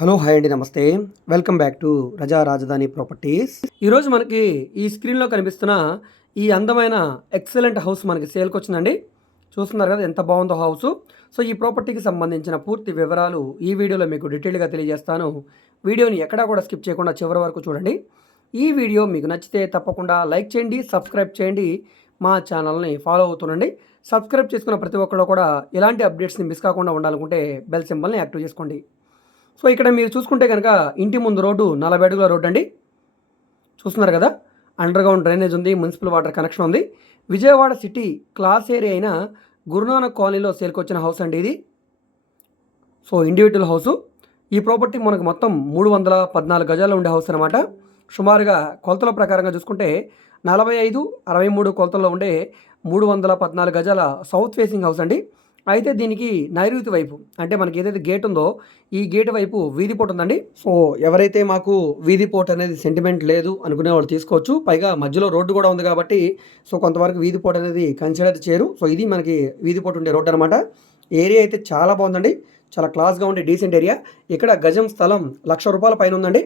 Hello hi అండి, నమస్తే. Welcome back to రజా రాజధాని ప్రాపర్టీస్. ఈరోజు మనకి ఈ స్క్రీన్లో కనిపిస్తున్న ఈ అందమైన ఎక్సలెంట్ హౌస్ మనకి సేల్కి వచ్చిందండి. చూస్తున్నారు కదా ఎంత బాగుందో హౌస్. సో ఈ ప్రాపర్టీకి సంబంధించిన పూర్తి వివరాలు ఈ వీడియోలో మీకు డీటెయిల్గా తెలియజేస్తాను. వీడియోని ఎక్కడా కూడా స్కిప్ చేయకుండా చివరి వరకు చూడండి. ఈ వీడియో మీకు నచ్చితే తప్పకుండా లైక్ చేయండి, సబ్స్క్రైబ్ చేయండి, మా ఛానల్ని ఫాలో అవుతుండండి. సబ్స్క్రైబ్ చేసుకున్న ప్రతి ఒక్కరు కూడా ఇలాంటి అప్డేట్స్ని మిస్ కాకుండా ఉండాలనుకుంటే బెల్ సింబల్ని యాక్టివ్ చేసుకోండి. సో ఇక్కడ మీరు చూసుకుంటే కనుక ఇంటి ముందు రోడ్డు 40 అడుగుల రోడ్డు అండి. చూస్తున్నారు కదా, అండర్గ్రౌండ్ డ్రైనేజ్ ఉంది, మున్సిపల్ వాటర్ కనెక్షన్ ఉంది. విజయవాడ సిటీ క్లాస్ ఏరియా అయిన గురునానక్ కాలనీలో సేల్కొచ్చిన హౌస్ అండి ఇది. So individual house. ఈ ప్రాపర్టీ మనకు మొత్తం 314 గజాల్లో ఉండే హౌస్ అనమాట. సుమారుగా కొలతల ప్రకారంగా చూసుకుంటే 45-63 కొలతల్లో ఉండే 314 గజాల సౌత్ ఫేసింగ్ హౌస్ అండి. అయితే దీనికి నైరుతి వైపు అంటే మనకి ఏదైతే గేట్ ఉందో ఈ గేట్ వైపు వీధి పోటు ఉందండి. సో ఎవరైతే మాకు వీధి పోటు అనేది సెంటిమెంట్ లేదు అనుకునే వాళ్ళు తీసుకోవచ్చు. పైగా మధ్యలో రోడ్డు కూడా ఉంది కాబట్టి సో కొంతవరకు వీధి పోటు అనేది కన్సిడర్ చేయరు. సో ఇది మనకి వీధి పోటు ఉండే రోడ్డు అనమాట. ఏరియా అయితే చాలా బాగుందండి, చాలా క్లాస్గా ఉండే డీసెంట్ ఏరియా. ఇక్కడ గజం స్థలం ₹1,00,000 పైన ఉందండి.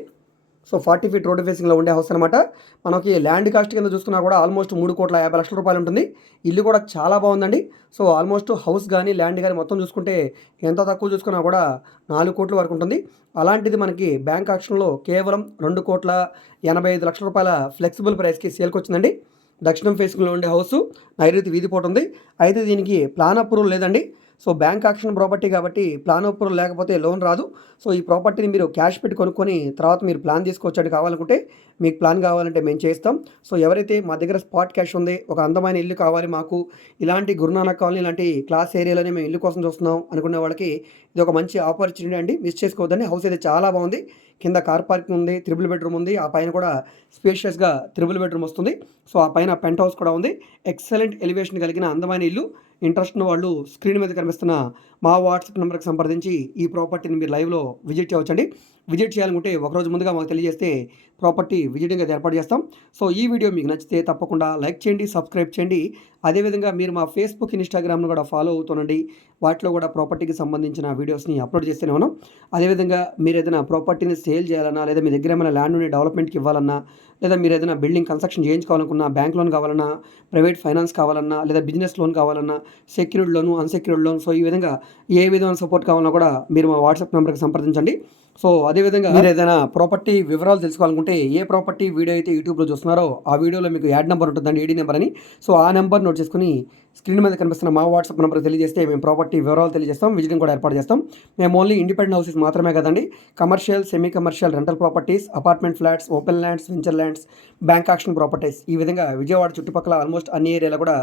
సో 40 ఫీట్ రోడ్డు ఫేసింగ్లో ఉండే హౌస్ అనమాట. మనకి ల్యాండ్ కాస్ట్ కింద చూసుకున్నా కూడా ఆల్మోస్ట్ ₹3,50,00,000 ఉంటుంది. ఇల్లు కూడా చాలా బాగుందండి. సో ఆల్మోస్ట్ హౌస్ కానీ ల్యాండ్ కానీ మొత్తం చూసుకుంటే ఎంత తక్కువ చూసుకున్నా కూడా 4 కోట్ల వరకు ఉంటుంది. అలాంటిది మనకి బ్యాంక్ ఆక్షన్లో కేవలం ₹2,85,00,000 ఫ్లెక్సిబుల్ ప్రైస్కి సేల్కి వచ్చిందండి. దక్షిణం ఫేసింగ్లో ఉండే హౌస్, నైరుతి వీధి పోటు ఉంది. అయితే దీనికి ప్లాన్ అప్రూవల్ లేదండి. సో బ్యాంక్ ఆక్షన్ ప్రాపర్టీ కాబట్టి ప్లాన్ అప్రూవల్ లేకపోతే లోన్ రాదు. సో ఈ ప్రాపర్టీని మీరు క్యాష్ పెట్టి కొనుక్కొని తర్వాత మీరు ప్లాన్ తీసుకోవచ్చండి. కావాలనుకుంటే మీకు ప్లాన్ కావాలంటే మేము చేస్తాం. సో ఎవరైతే మా దగ్గర స్పాట్ క్యాష్ ఉంది, ఒక అందమైన ఇల్లు కావాలి మాకు, ఇలాంటి గురునానక్ కాలనీ ఇలాంటి క్లాస్ ఏరియాలోనే మేము ఇల్లు కోసం చూస్తున్నాం అనుకునే వాళ్ళకి ఇది ఒక మంచి ఆపర్చునిటీ అండి. మిస్ చేసుకోవద్దండి. హౌస్ అయితే చాలా బాగుంది. కింద కార్ పార్కింగ్ ఉంది, 3 బెడ్రూమ్ ఉంది. ఆ పైన కూడా స్పేషియస్గా 3 బెడ్రూమ్ వస్తుంది. సో ఆ పైన పెంట్ హౌస్ కూడా ఉంది. ఎక్సలెంట్ ఎలివేషన్ కలిగిన అందమైన ఇల్లు. ఇంట్రెస్ట్ ఉన్న వాళ్ళు స్క్రీన్ మీద కనిపిస్తున్న మా వాట్సాప్ నెంబర్కి సంప్రదించి ఈ ప్రాపర్టీని మీరు లైవ్లో విజిట్ చేయవచ్చండి. విజిట్ చేయాలనుకుంటే ఒకరోజు ముందుగా మాకు తెలియజేస్తే ప్రాపర్టీ విజిటింగ్ అయితే ఏర్పాటు చేస్తాం. సో ఈ వీడియో మీకు నచ్చితే తప్పకుండా లైక్ చేయండి, సబ్స్క్రైబ్ చేయండి. అదేవిధంగా మీరు మా ఫేస్బుక్, ఇన్స్టాగ్రామ్ను కూడా ఫాలో అవుతుండండి. వాటిలో కూడా ప్రాపర్టీకి సంబంధించిన వీడియోస్ని అప్లోడ్ చేస్తూనే ఉన్నాం. అదేవిధంగా మీరు ఏదైనా ప్రాపర్టీని సేల్ చేయాలన్నా, లేదా మీ దగ్గర ఏమైనా ల్యాండ్ని డెవలప్మెంట్కి ఇవ్వాలన్నా, లేదా మీరు ఏదైనా బిల్డింగ్ కన్స్ట్రక్షన్ చేయించుకోవాలనుకున్నా, బ్యాంక్ లోన్ కావాలన్నా, ప్రైవేట్ ఫైనాన్స్ కావాలన్నా, లేదా బిజినెస్ లోన్ కావాలన్నా, సెక్యూర్డ్ లోను, అన్సెక్యూర్డ్ లోన్, సో ఈ విధంగా ఏ విధమైన సపోర్ట్ కావాలన్నా కూడా మీరు మా వాట్సాప్ నెంబర్కి సంప్రదించండి. సో అదేవిధంగా మీరు ఏదైనా ప్రాపర్టీ వివరాలు తెలుసుకోవాలనుకుంటే ఏ ప్రాపర్టీ వీడియో అయితే యూట్యూబ్లో చూస్తున్నారో ఆ వీడియోలో మీకు యాడ్ నెంబర్ ఉంటుందండి, ఏడీ నెంబర్ అని. సో ఆ నెంబర్ నోట్ చేసుకుని స్క్రీన్ మీద కనిపిస్తున్న మా వాట్సాప్ నెంబర్ తెలియజేస్తే మేము ప్రాపర్టీ వివరాలు తెలియజేస్తాం, విజిటింగ్ కూడా ఏర్పాటు చేస్తాం. మేము ఓన్లీ ఇండిపెండెంట్ హౌసెస్ మాత్రమే కదండి, commercial, semi commercial, rental properties, apartment flats, open lands, venture lands, bank auction properties, ఈ విధంగా విజయవాడ చుట్టుపక్కల ఆల్మోస్ట్ అన్ని ఏరియాలో కూడా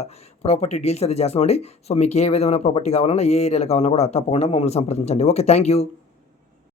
ప్రాపర్టీ డీల్స్ అయితే చేస్తామండి. సో మీకు ఏ విధమైన ప్రాపర్టీ కావాలన్నా, ఏ ఏరియాలో కావాలన్నా కూడా తప్పకుండా మమ్మల్ని సంప్రదించండి. Okay, thank you.